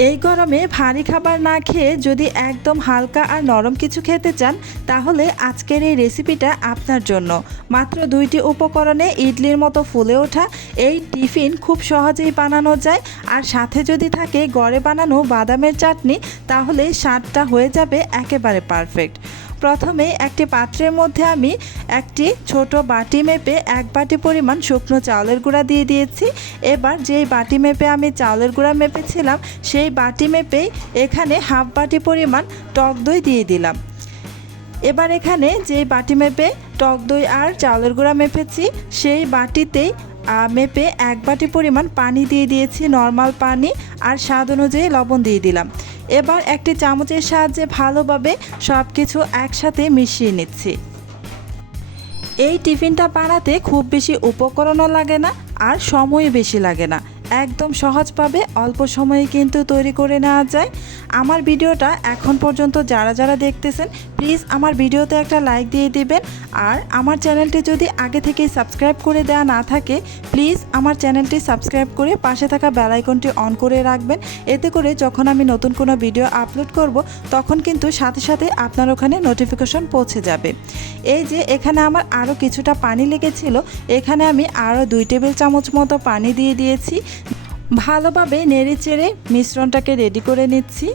এই গরমে ভারী খাবার না খেয়ে যদি একদম হালকা আর নরম কিছু খেতে চান তাহলে আজকের এই রেসিপিটা আপনার জন্য। মাত্র 2টি উপকরণে ইডলির মতো ফুলে ওঠা এই টিফিন খুব সহজেই বানানো যায়। আর সাথে যদি থাকে ঘরে বানানো বাদামের চাটনি তাহলে স্বাদটা হয়ে যাবে একেবারে পারফেক্ট। প্রথমে একটি পাত্রের মধ্যে আমি একটি ছোট বাটি মেপে 1 বাটি পরিমাণ শুকনো চাউলের গুঁড়া দিয়ে দিয়েছি। এবার যেই বাটি মেপে আমি চাউলের গুঁড়া মেপেছিলাম সেই বাটি মেপেই এখানে হাফ বাটি পরিমাণ টক দই দিয়ে দিলাম। এবার এখানে যেই বাটি মেপে টক দই আর চাউলের গুঁড়া মেপেছি সেই বাটিতেই মেপে 1 বাটি পরিমাণ পানি দিয়ে দিয়েছি, নর্মাল পানি, আর স্বাদ অনুযায়ী লবণ দিয়ে দিলাম। এবার একটি চামচের সাহায্যে ভালোভাবে সব কিছু একসাথে মিশিয়ে নিচ্ছি। এই টিফিনটা বানাতে খুব বেশি উপকরণও লাগে না আর সময়ও বেশি লাগে না, একদম সহজভাবে অল্প সময়ে কিন্তু তৈরি করে নেওয়া যায়। আমার ভিডিওটা এখন পর্যন্ত যারা যারা দেখতেছেন প্লিজ আমার ভিডিওতে একটা লাইক দিয়ে দিবেন। আর আমার চ্যানেলটি যদি আগে থেকেই সাবস্ক্রাইব করে দেওয়া না থাকে প্লিজ আমার চ্যানেলটি সাবস্ক্রাইব করে পাশে থাকা বেল আইকনটি অন করে রাখবেন। এতে করে যখন আমি নতুন কোনো ভিডিও আপলোড করব তখন কিন্তু সাথে সাথে আপনার ওখানে নোটিফিকেশন পৌঁছে যাবে। এই যে এখানে আমার আরও কিছুটা পানি লেগেছিল, এখানে আমি আরও 2 টেবিল চামচ মতো পানি দিয়ে দিয়েছি। ভালোভাবে নেড়েচেড়ে মিশ্রণটাকে রেডি করে নিচ্ছি।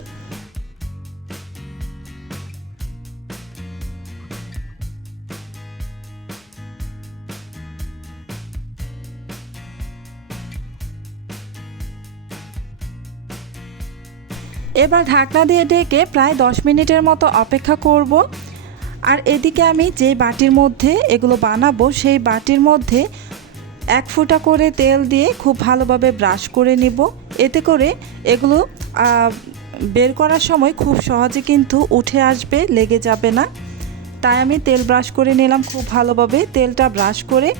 এবার ঢাকনা দিয়ে ঢেকে প্রায় 10 মিনিটের মতো অপেক্ষা করব। আর এদিকে আমি যে বাটির মধ্যে এগুলো বানাবো সেই বাটির মধ্যে 1 ফোঁটা করে তেল দিয়ে খুব ভালোভাবে ব্রাশ করে নিব। এতে করে এগুলো বের করার সময় খুব সহজে কিন্তু উঠে আসবে, লেগে যাবে না। তাই আমি তেল ব্রাশ করে নিলাম খুব ভালোভাবে। তেলটা ব্রাশ করে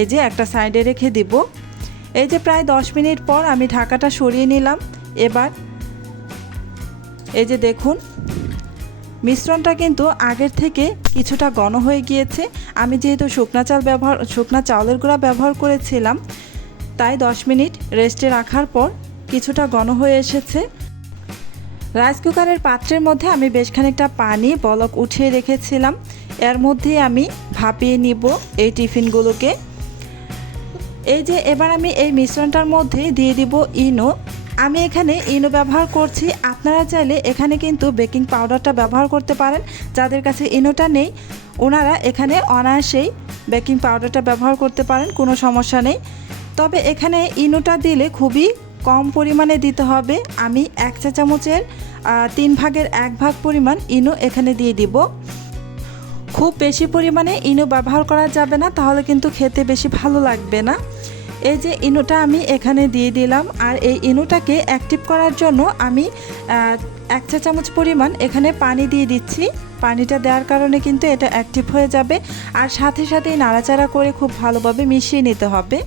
এই যে একটা সাইডে রেখে দিব। এই যে প্রায় 10 মিনিট পর আমি ঢাকাটা সরিয়ে নিলাম। এবার এই যে দেখুন মিশ্রণটা কিন্তু আগের থেকে কিছুটা ঘন হয়ে গিয়েছে। আমি যেহেতু শুকনা চাউলের গুঁড়া ব্যবহার করেছিলাম তাই 10 মিনিট রেস্টে রাখার পর কিছুটা ঘন হয়ে এসেছে। রাইস কুকারের পাত্রের মধ্যে আমি বেশ খানিকটা পানি বলক উঠিয়ে রেখেছিলাম, এর মধ্যে আমি ভাপিয়ে নিব এই টিফিনগুলোকে। এই যে এবার আমি এই মিশ্রণটার মধ্যে দিয়ে দিব ইনো। আমি এখানে ইনো ব্যবহার করছি, আপনারা চাইলে এখানে কিন্তু বেকিং পাউডারটা ব্যবহার করতে পারেন। যাদের কাছে ইনোটা নেই ওনারা এখানে অনায়াসেই বেকিং পাউডারটা ব্যবহার করতে পারেন, কোনো সমস্যা নেই। তবে এখানে ইনোটা দিলে খুবই কম পরিমাণে দিতে হবে। আমি 1 চা চামচের 3 ভাগের 1 ভাগ পরিমাণ ইনো এখানে দিয়ে দিব। খুব বেশি পরিমাণে ইনো ব্যবহার করা যাবে না, তাহলে কিন্তু খেতে বেশি ভালো লাগবে না। এই যে ইনোটা আমি এখানে দিয়ে দিলাম। আর এই ইনোটাকে অ্যাক্টিভ করার জন্য আমি 1 চা চামচ পরিমাণ এখানে পানি দিয়ে দিচ্ছি। পানিটা দেওয়ার কারণে কিন্তু এটা অ্যাক্টিভ হয়ে যাবে। আর সাথে সাথেই নাড়াচাড়া করে খুব ভালোভাবে মিশিয়ে নিতে হবে।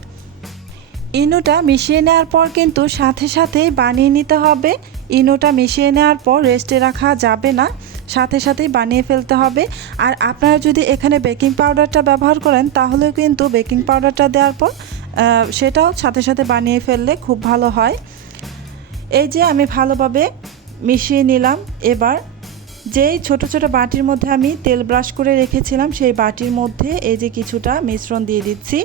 ইনোটা মিশিয়ে নেওয়ার পর কিন্তু সাথে সাথেই বানিয়ে নিতে হবে। ইনোটা মিশিয়ে নেওয়ার পর রেস্টে রাখা যাবে না, সাথে সাথেই বানিয়ে ফেলতে হবে। আর আপনারা যদি এখানে বেকিং পাউডারটা ব্যবহার করেন তাহলেও কিন্তু বেকিং পাউডারটা দেওয়ার পর সেটাও সাথে সাথে বানিয়ে ফেললে খুব ভালো হয়। এই যে আমি ভালোভাবে মিশিয়ে নিলাম। এবার যেই ছোট ছোট বাটির মধ্যে আমি তেল ব্রাশ করে রেখেছিলাম সেই বাটির মধ্যে এই যে কিছুটা মিশ্রণ দিয়ে দিচ্ছি।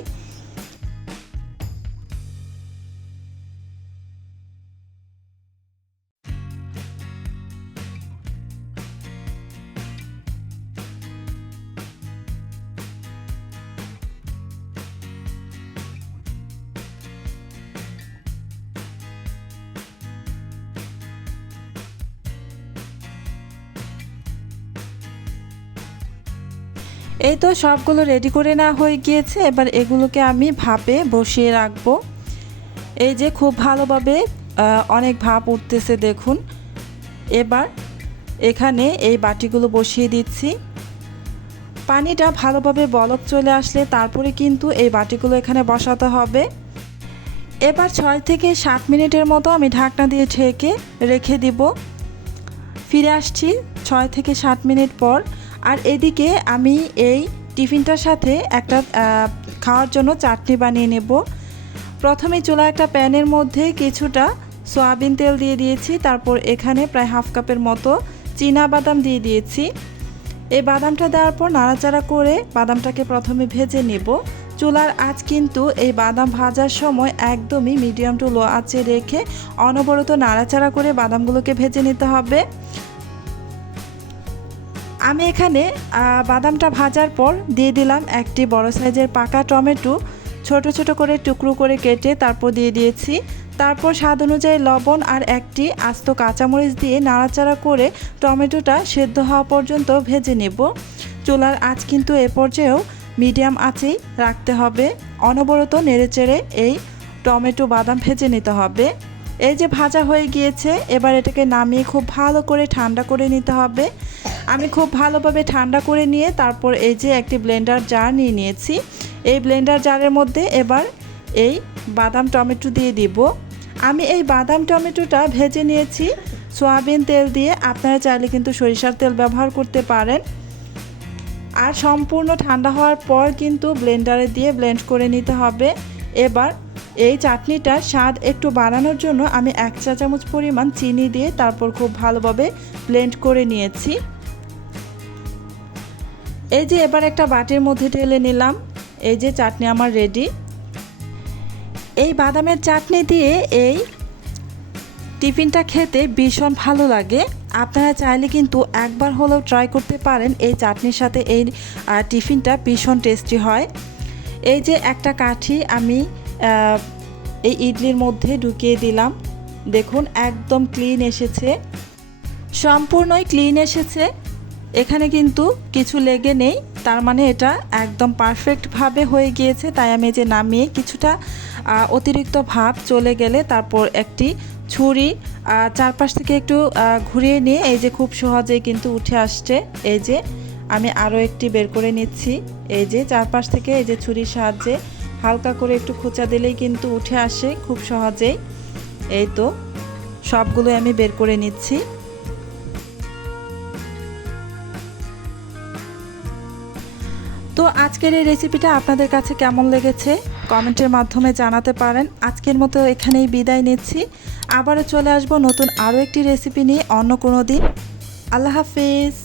এই তো সবগুলো রেডি করে নেওয়া হয়ে গিয়েছে। এবার এগুলোকে আমি ভাপে বসিয়ে রাখবো। এই যে খুব ভালোভাবে অনেক ভাপ উঠতেছে দেখুন। এবার এখানে এই বাটিগুলো বসিয়ে দিচ্ছি। পানিটা ভালোভাবে বলক চলে আসলে তারপরে কিন্তু এই বাটিগুলো এখানে বসাতে হবে। এবার 6 থেকে 7 মিনিটের মতো আমি ঢাকনা দিয়ে ঢেকে রেখে দিব। ফিরে আসছি 6 থেকে 7 মিনিট পর। আর এদিকে আমি এই টিফিনটার সাথে একটা খাওয়ার জন্য চাটনি বানিয়ে নেব। প্রথমে চুলা একটা প্যানের মধ্যে কিছুটা সয়াবিন তেল দিয়ে দিয়েছি। তারপর এখানে প্রায় হাফ কাপের মতো চীনা বাদাম দিয়ে দিয়েছি। এই বাদামটা দেওয়ার পর নাড়াচাড়া করে বাদামটাকে প্রথমে ভেজে নেব। চুলার আঁচ কিন্তু এই বাদাম ভাজার সময় একদমই মিডিয়াম টু লো আঁচে রেখে অনবরত নাড়াচাড়া করে বাদামগুলোকে ভেজে নিতে হবে। আমি এখানে বাদামটা ভাজার পর দিয়ে দিলাম একটি বড় সাইজের পাকা টমেটো, ছোট ছোট করে টুকরো করে কেটে তারপর দিয়ে দিয়েছি। তারপর স্বাদ অনুযায়ী লবণ আর একটি আস্ত কাঁচামরিচ দিয়ে নাড়াচাড়া করে টমেটোটা সেদ্ধ হওয়া পর্যন্ত ভেজে নেব। চুলার আঁচ কিন্তু এ পর্যায়েও মিডিয়াম আঁচেই রাখতে হবে। অনবরত নেড়েচেড়ে এই টমেটো বাদাম ভেজে নিতে হবে। এই যে ভাজা হয়ে গিয়েছে, এবার এটাকে নামিয়ে খুব ভালো করে ঠান্ডা করে নিতে হবে। আমি খুব ভালোভাবে ঠান্ডা করে নিয়ে তারপর এই যে একটি ব্লেন্ডার জার নিয়ে নিয়েছি। এই ব্লেন্ডার জারের মধ্যে এবার এই বাদাম টমেটো দিয়ে দিব। আমি এই বাদাম টমেটোটা ভেজে নিয়েছি সয়াবিন তেল দিয়ে, আপনারা চাইলে কিন্তু সরিষার তেল ব্যবহার করতে পারেন। আর সম্পূর্ণ ঠান্ডা হওয়ার পর কিন্তু ব্লেন্ডারে দিয়ে ব্লেন্ড করে নিতে হবে। এবার এই চাটনিটার স্বাদ একটু বাড়ানোর জন্য আমি 1 চা চামচ পরিমাণ চিনি দিয়ে তারপর খুব ভালোভাবে ব্লেন্ড করে নিয়েছি। এই যে এবার একটা বাটির মধ্যে ঢেলে নিলাম। এই যে চাটনি আমার রেডি। এই বাদামের চাটনি দিয়ে এই টিফিনটা খেতে ভীষণ ভালো লাগে। আপনারা চাইলে কিন্তু একবার হলেও ট্রাই করতে পারেন। এই চাটনির সাথে এই টিফিনটা ভীষণ টেস্টি হয়। এই যে একটা কাঠি আমি এই ইডলির মধ্যে ঢুকিয়ে দিলাম। দেখুন একদম ক্লিন এসেছে, সম্পূর্ণই ক্লিন এসেছে। এখানে কিন্তু কিছু লেগে নেই, তার মানে এটা একদম পারফেক্টভাবে হয়ে গিয়েছে। তাই আমি যে নামিয়ে কিছুটা অতিরিক্ত ভাব চলে গেলে তারপর একটি ছুরি চারপাশ থেকে একটু ঘুরিয়ে নিয়ে এই যে খুব সহজেই কিন্তু উঠে আসছে। এই যে আমি আরও একটি বের করে নিচ্ছি। এই যে চারপাশ থেকে এই যে ছুরির সাহায্যে হালকা করে একটু খোঁচা দিলেই কিন্তু উঠে আসে খুব সহজেই। এই তো সবগুলো আমি বের করে নিচ্ছি। তো আজকের এই রেসিপিটা আপনাদের কাছে কেমন লেগেছে কমেন্টের মাধ্যমে জানাতে পারেন। আজকের মতো এখানেই বিদায় নিচ্ছি। আবারও চলে আসবো নতুন আরও একটি রেসিপি নিয়ে অন্য কোনো দিন। আল্লাহ হাফিজ।